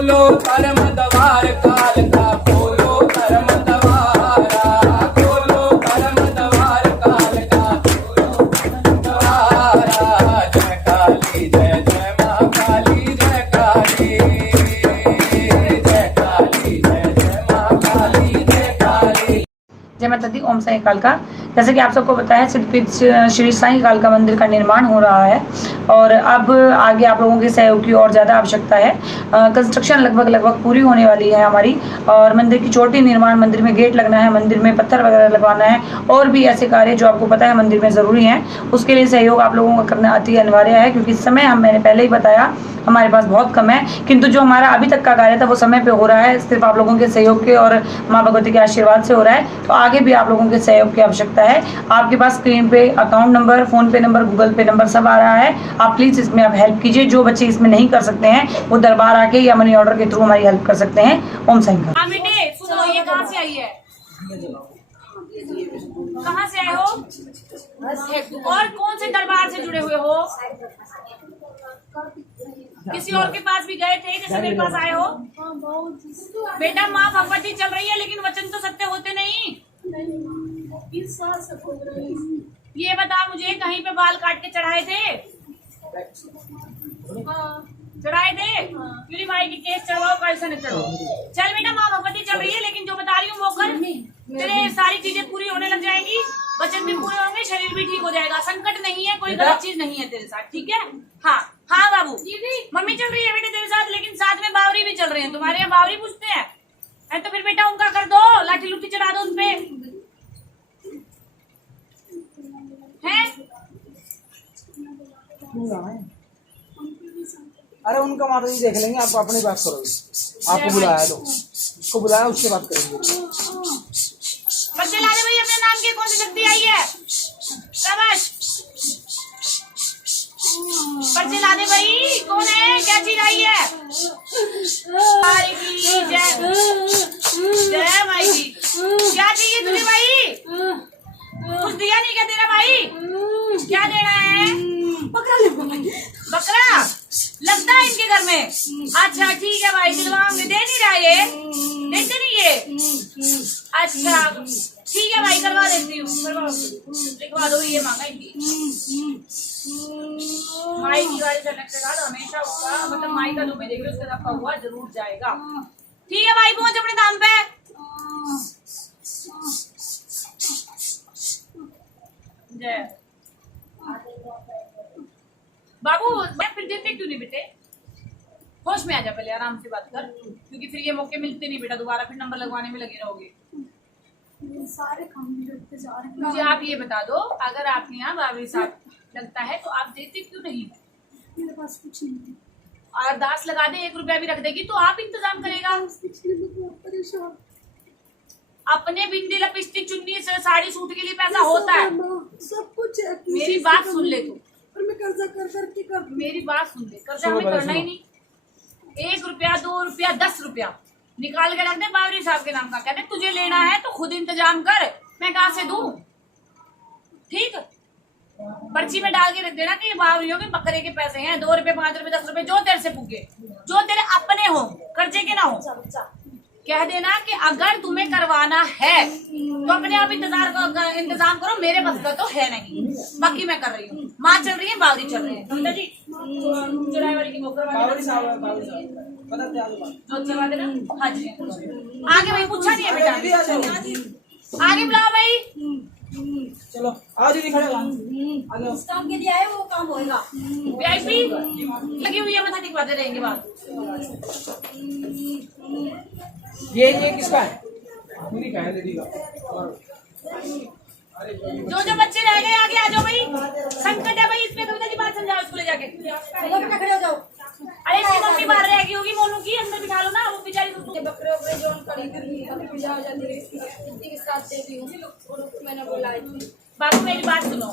खोलो कर्म द्वार काल का, खोलो कर्म द्वारा, खोलो कर्म द्वार काल का, खोलो कर्म द्वारा। जय काली जय जय माँ काली, जय काली, जय काली जय जय माँ काली, जय काली। जय माता दी। ओम साई कालका। जैसे कि आप सबको बताया, सिद्धपीठ श्री साई कालका मंदिर का निर्माण हो रहा है और अब आगे आप लोगों के सहयोग की और ज़्यादा आवश्यकता है। कंस्ट्रक्शन लगभग पूरी होने वाली है हमारी, और मंदिर की चोटी निर्माण, मंदिर में गेट लगना है, मंदिर में पत्थर वगैरह लगवाना है, और भी ऐसे कार्य जो आपको पता है मंदिर में ज़रूरी हैं। उसके लिए सहयोग आप लोगों का करना अति अनिवार्य है, क्योंकि समय मैंने पहले ही बताया हमारे पास बहुत कम है, किंतु जो हमारा अभी तक का कार्य था वो समय पे हो रहा है, सिर्फ आप लोगों के सहयोग के और माँ भगवती के आशीर्वाद से हो रहा है। तो आगे भी आप लोगों के सहयोग की आवश्यकता है। आपके पास स्क्रीन पे अकाउंट नंबर, फोन पे नंबर, गूगल पे नंबर सब आ रहा है। आप प्लीज इसमें आप हेल्प कीजिए। जो बच्चे इसमें नहीं कर सकते हैं वो दरबार आके या मनी ऑर्डर के थ्रू हमारी हेल्प कर सकते हैं। ओम साई का। बेटे सुनो, ये कहाँ से आई है? कहाँ से आए हो? और कौन से दरबार से जुड़े हुए हो? किसी और के पास भी गए थे जैसे मेरे पास आए हो? बेटा, माँ भगवती चल रही है, लेकिन वचन तो सत्य होते नहीं। ये बता मुझे, कहीं पे बाल काट के चढ़ाए थे? चढ़ाए थे? मेरी माई की केस चढ़वाओ, कैसे न चढ़ो। चल बेटा, माँ भगवती चल रही है, लेकिन जो बता रही हूँ वो कर। तेरे सारी चीजें पूरी होने लग जाएगी, वचन भी पूरे होंगे, शरीर भी ठीक हो जाएगा। संकट नहीं है, कोई गलत चीज नहीं है तेरे साथ, ठीक है? हाँ हाँ बाबू, मम्मी चल रही है बेटे तेरे साथ, लेकिन साथ में बावरी भी चल रहे हैं। तुम्हारे यहाँ बावरी पूछते हैं तो फिर बेटा उनका कर दो, लाठी लुठी चढ़ा दो उनपे। हैं? अरे उनका माता जी देख लेंगे, आप अपनी बात करोगे। आपको बुलाया तो उसको बुलाया, उससे बात करेंगे। बच्चे ला दे भाई अपने नाम की, कौन सी शक्ति आई है? शाबाश, पर्चे ला दे भाई, कौन है, क्या चीज आई है? जय माई जी। क्या चाहिए तुझे भाई? कुछ दिया नहीं क्या तेरा भाई? क्या देना है? बकरा ले। बकरा लगता है इनके घर में? अच्छा ठीक है भाई, दिलवाऊंगे। दे नहीं रहा ये? देते नहीं ये? अच्छा ठीक है भाई, करवा देती हूँ, लिखवा दो। ये मांगा इनकी माई की गाड़ी चलने के बाद हमेशा उसका, मतलब माई का जो भी देखे उसके साथ हुआ जरूर जाएगा। ठीक है भाई, पहुंच अपने काम पे। जय बाबू, मैं फिर देते क्यों नहीं बेटे? होश में आ जा, पहले आराम से बात कर, क्योंकि फिर ये मौके मिलते नहीं बेटा, दोबारा फिर नंबर लगवाने में लगे रहोगे। सारे काम मिलते जा रहे हैं। मुझे आप ये बता दो, अगर आपके यहाँ बाबरी साहब लगता है तो आप देते क्यों नहीं? मेरे पास कुछ नहीं है। अरदास लगा दे, 1 रुपया भी रख देगी तो आप इंतजाम करेगा। परेशान, अपने बिंदी लिपस्टिक चुन्नी से साड़ी सूट के लिए पैसा होता है, सब कुछ है। मेरी बात सुन ले तू। पर मैं कर्जा कर करके कर, मेरी बात सुन ले, कर्जा हमें करना ही नहीं। 1 रुपया, 2 रुपया, 10 रुपया निकाल के रख दे बावरी साहब के नाम का। कहते तुझे लेना है तो खुद इंतजाम कर, मैं कहाँ से दूं? ठीक, पर्ची में डाल के रख देना कि ये बावरियों के बकरे के पैसे हैं, 2 रुपए, 5 रुपए, 10 रुपए, जो तेरे से पुगे, जो तेरे अपने हो, कर्जे के ना हो। कह देना कि अगर तुम्हें करवाना है तो अपने आप इंतजाम करो, मेरे बस का तो है नहीं, बाकी मैं कर रही हूँ। माँ चल रही है, बावरी चल रही है। समझा जी? चुराई वाली की नौकर वाली जो चलवा देना। हाँ जी, आगे भाई पूछा नहीं है बेटा, आगे बुलाओ भाई। चलो आज ही खड़े आगे काम के लिए आए वो काम होगा। वीआईपी लगी हुई है, मत दिखवाते रहेंगे बात। ये किसका है? मेरी का है, दीदी का। जो बच्चे रह गए आगे आ जाओ भाई, संकट है भाई, इसमें कविता की बात समझाओ, स्कूल जाके। खड़े हो जाओ। अरे इसकी मम्मी बाहर रह गई होगी, मोनू की अंदर बिठा लो ना, वो बेचारी बकरे वकरे जो कड़ी के साथ दे दी हूँ, मैंने बोला बाबू मेरी बात सुनो,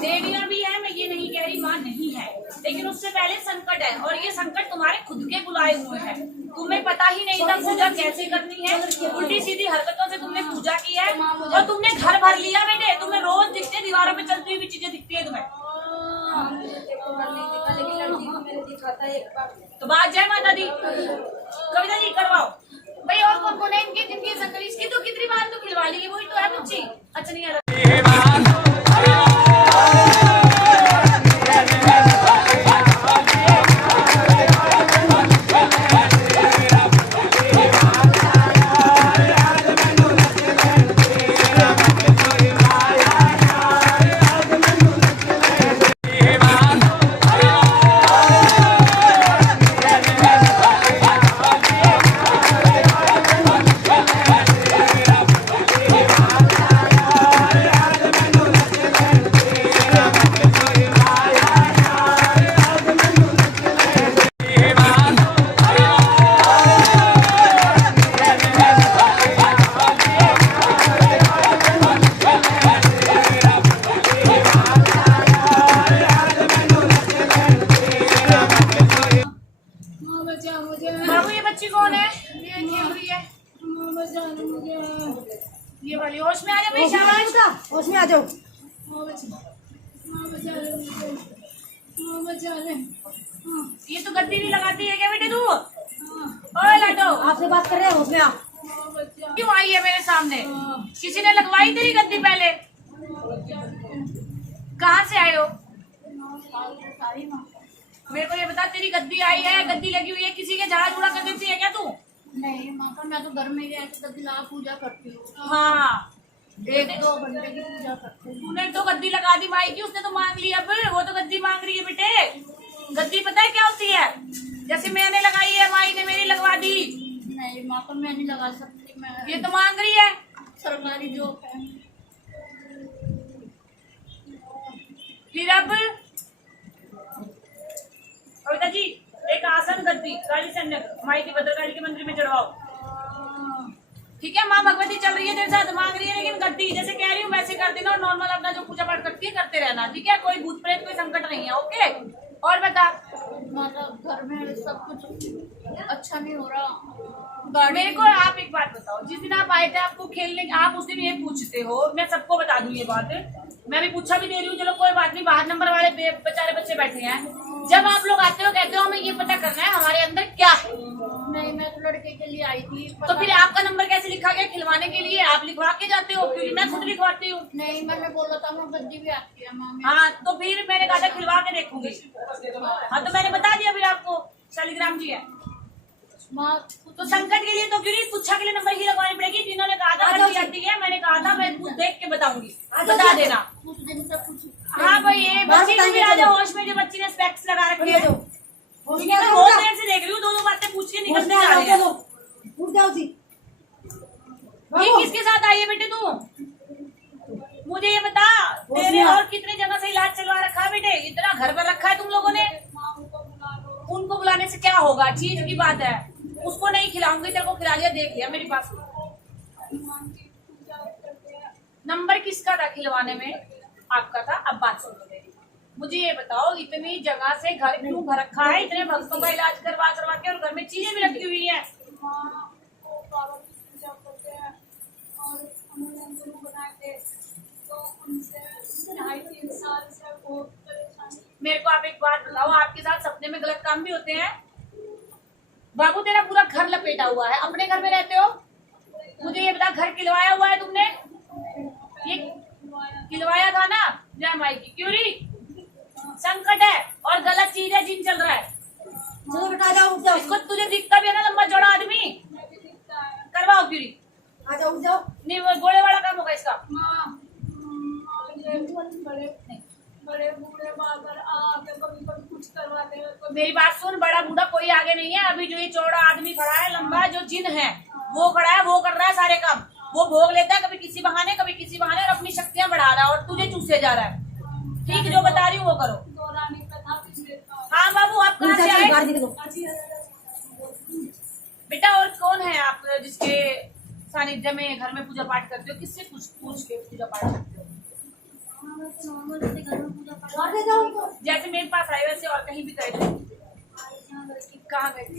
देवियां भी है, मैं ये नहीं कह रही माँ नहीं है, लेकिन उससे पहले संकट है, और ये संकट तुम्हारे खुद के बुलाए हुए हैं। तुम्हें पता ही नहीं था पूजा कैसे करनी है, उल्टी सीधी हरकतों से तुमने पूजा की है, और तुमने घर भर लिया बेटे। तुम्हें रोज दिखते, दीवारों पे चलती हुई चीजें दिखती है तुम्हें। तो बात जय माता दी। बाबू ये बच्ची कौन है? ये खेल रही है। ये वाली होश में आ जा भाई, शाबाश। होश में आ जाओ। ये तो गद्दी नहीं लगाती है क्या बेटे तू? ओए लाडो, आपसे बात कर रहे हैं, होश में आ। क्यों आई है मेरे सामने? किसी ने लगवाई तेरी गद्दी पहले? कहाँ से आए हो? मेरे को ये बता, तेरी गद्दी आई है, गद्दी लगी हुई है, किसी के झाड़ा झूड़ा कर देती है क्या तू? नहीं माता, मैं तो घर में गद्दी लगा पूजा करती हूँ। हाँ, एक दो घंटे की पूजा करती हूँ। तूने तो गद्दी लगा दी माई की, उसने तो मांग ली। अब वो तो गद्दी मांग रही है बेटे। गद्दी पता है क्या होती है? जैसे मैंने लगाई है, माई ने मेरी लगवा दी। नहीं माता, मैं नहीं लगा सकती। मैं ये तो मांग रही है। सरकारी जॉब है। फिर अब कविता जी, एक आसन गद्दी काली सैन्य माई की भद्रकाली के मंदिर में चढ़वाओ। ठीक है, माँ भगवती चल रही है तेरे साथ, मांग रही है, लेकिन गद्दी जैसे कह रही हूँ वैसे कर देना और नॉर्मल अपना जो पूजा पाठ करती है करते रहना। ठीक है, कोई भूत प्रेत कोई संकट नहीं है। ओके, और बता। मतलब घर में सब कुछ अच्छा नहीं हो रहा। मेरे को आप एक बात बताओ, जिस दिन आप आए थे आपको खेलने, आप उस दिन ये पूछते हो, मैं सबको बता दूं ये बात, मैं भी पूछा भी दे रही हूँ, चलो कोई बात नहीं, बाहर नंबर वाले बेचारे बच्चे बैठे हैं। जब आप लोग आते हो कहते हो हमें ये पता करना है हमारे अंदर क्या है। नहीं, मैं तो लड़के के लिए आई थी। तो फिर आपका नंबर कैसे लिखा गया? खिलवाने के लिए आप लिखवा के जाते हो, क्योंकि मैं खुद लिखवाती हूँ। नहीं, मैंने बोला था मैं गद्दी भी आती है माँ। हाँ, तो फिर मैंने कहा था खिलवा के देखूंगी। हाँ, तो मैंने बता दिया फिर आपको शालिग्राम जी है। माँ तो संकट के लिए तो क्यों नहीं, पुच्छा के लिए नंबर ही लगवानी पड़ेगी। जिन्होंने कहा था गद्दी आती है, मैंने कहा था मैं खुद देख के बताऊंगी, बता देना। कुछ दिन से कुछ। हाँ भाई, ये बच्ची को भी आ जाओ होश में, जो बच्ची ने स्पेक्स लगा रखी है। क्योंकि मैं बहुत देर से देख रही हूँ, दो बातें पूछ के निकलते जा रहे हैं। उठ जाओ जी। ये किसके साथ आई है बेटे तू? मुझे ये बता, तेरे और कितने जगह से इलाज चलवा रखा है बेटे? इतना घर पर रखा है तुम लोगों ने? उनको बुलाने से क्या होगा? चीज की बात है, उसको नहीं खिलाऊंगी, तेरे को खिला लिया, देख लिया मेरे पास। नंबर किसका था खिलवाने में? आपका था। अब बात सुनो मेरी, मुझे ये बताओ, इतनी जगह से घर क्यों भर रखा है? इतने भक्तों का इलाज करवा करवा के, और घर में चीजें भी रखी हुई है। मेरे को आप एक बात बताओ, आपके साथ सपने में गलत काम भी होते हैं? बाबू, तेरा पूरा घर लपेटा हुआ है, अपने घर में रहते हो? मुझे ये बता, घर खिलवाया हुआ है तुमने? ये खिलवाया था ना जय माई की? क्यों नहीं? संकट है और गलत चीज है, जिन चल रहा है। चलो बेटा, आ जाओ, उठ जाओ। इसको तुझे दिखता भी है ना, लंबा चौड़ा आदमी? करवाओ क्यों नहीं? आ जाओ, उठ जाओ। नहीं, वो घोड़े वाला काम होगा इसका। बड़े बूढ़े बाबर आके कभी कभी कुछ करवाते हैं। मेरी बात सुन, बड़ा बूढ़ा कोई आगे नहीं है। अभी जो ये चौड़ा आदमी खड़ा है, लंबा, जो जिन है वो खड़ा है, वो कर रहा है सारे काम। वो भोग लेता है कभी किसी बहाने, कभी किसी बहाने, और अपनी शक्तियां बढ़ा रहा है और तुझे चूसे जा रहा है। ठीक, जो बता रही हूँ वो करो। हाँ बाबू, आप कहाँ से आए बेटा? और कौन है आप जिसके सानिध्य में घर में पूजा पाठ करते हो? किससे पूछ के पूजा पाठ करते हो? जैसे मेरे पास आए वैसे और कहीं भी गए थे? कहाँ गए थे?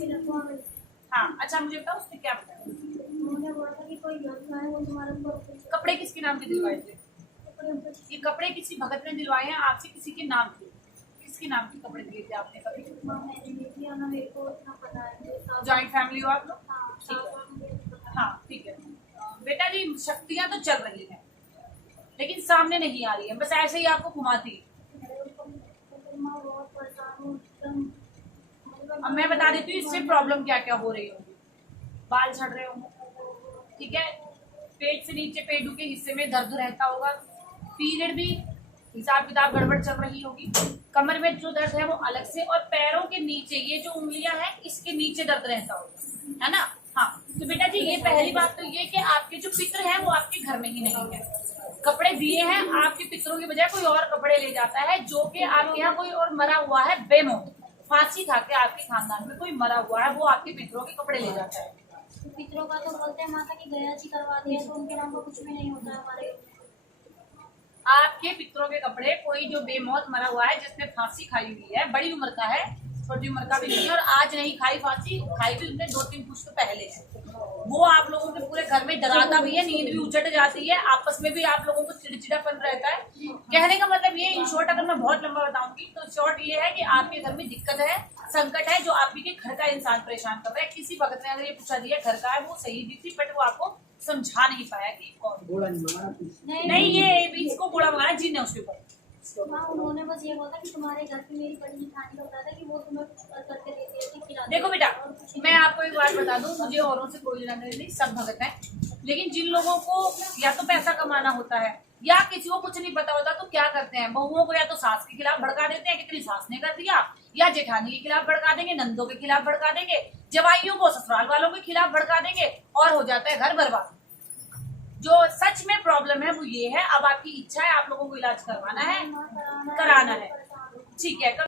हाँ, अच्छा मुझे बताओ, उसने क्या बताया? कपड़े किसके नाम के दिलवाए थे? ये कपड़े किसी भगत ने दिलवाए हैं आपसे? किसी के नाम के? किसके नाम के कपड़े दिए थे आपने कभी? जॉइंट फैमिली हो आप लोग? हाँ, ठीक है बेटा जी, शक्तियाँ तो चल रही हैं लेकिन सामने नहीं आ रही है, बस ऐसे ही आपको घुमाती है। अब मैं बता देती हूँ इससे प्रॉब्लम क्या क्या हो रही होगी। बाल झड़ रहे होंगे, ठीक है, पेट से नीचे पेटू के हिस्से में दर्द रहता होगा, पीरियड भी हिसाब किताब गड़बड़ चल रही होगी, कमर में जो दर्द है वो अलग से, और पैरों के नीचे ये जो उंगलियां हैं इसके नीचे दर्द रहता होगा, है ना? हाँ, तो बेटा जी ये पहली बात तो ये कि आपके जो पितर हैं वो आपके घर में ही नहीं है। कपड़े दिए हैं, आपके पितरों की बजाय कोई और कपड़े ले जाता है, जो कि आपके यहाँ कोई और मरा हुआ है बेमौत, फांसी खा के आपके खानदान में कोई मरा हुआ है, वो आपके पितरों के कपड़े ले जाता है। पितरों का तो बोलते हैं माता की गया जी करवा दिया, तो उनके नाम का कुछ भी नहीं होता है हमारे। आपके पितरों के कपड़े कोई जो बेमौत मरा हुआ है, जिसने फांसी खाई हुई है, बड़ी उम्र का है, छोटी उम्र का भी नहीं है, और आज नहीं खाई फांसी, खाई भी उनने 2-3 पुश्त पहले है। वो आप लोगों के पूरे घर में डराता भी है, नींद भी उचट जाती है, आपस में भी आप लोगों को चिड़चिड़ापन रहता है। कहने का मतलब ये, इन शॉर्ट अगर मैं बहुत लंबा बताऊंगी तो शॉर्ट ये है कि आपके घर में दिक्कत है, संकट है, जो आपके के घर का इंसान परेशान कर रहा है। किसी भगत ने अगर ये पूछा दिया घर का है, वो सही भी थी, बट वो आपको समझा नहीं पाया कि कौन। नहीं, ये बीच को गोला मंगाया जी ने उसके ऊपर। हाँ, उन्होंने बस ये बोला कि तुम्हारे घर की मेरी बड़ी निशानी होता था कि वो तुम्हें कुछ करके देती थी, खिलाती। देखो बेटा, मैं आपको एक बात बता दूं, मुझे औरों से कोई लेना देना नहीं, सब भगत हैं, लेकिन जिन लोगों को या तो पैसा कमाना होता है या किसी को कुछ नहीं पता होता तो क्या करते हैं, बहुओं को या तो सास के खिलाफ भड़का देते हैं कि तेरी सास ने कर दिया, या जेठानी के खिलाफ भड़का देंगे, नंदों के खिलाफ भड़का देंगे, जवाइयों को ससुराल वालों के खिलाफ भड़का देंगे, और हो जाता है घर बर्बाद। जो सच में प्रॉब्लम है वो ये है, अब आपकी इच्छा है, आप लोगों को इलाज करवाना है, कराना है, ठीक है।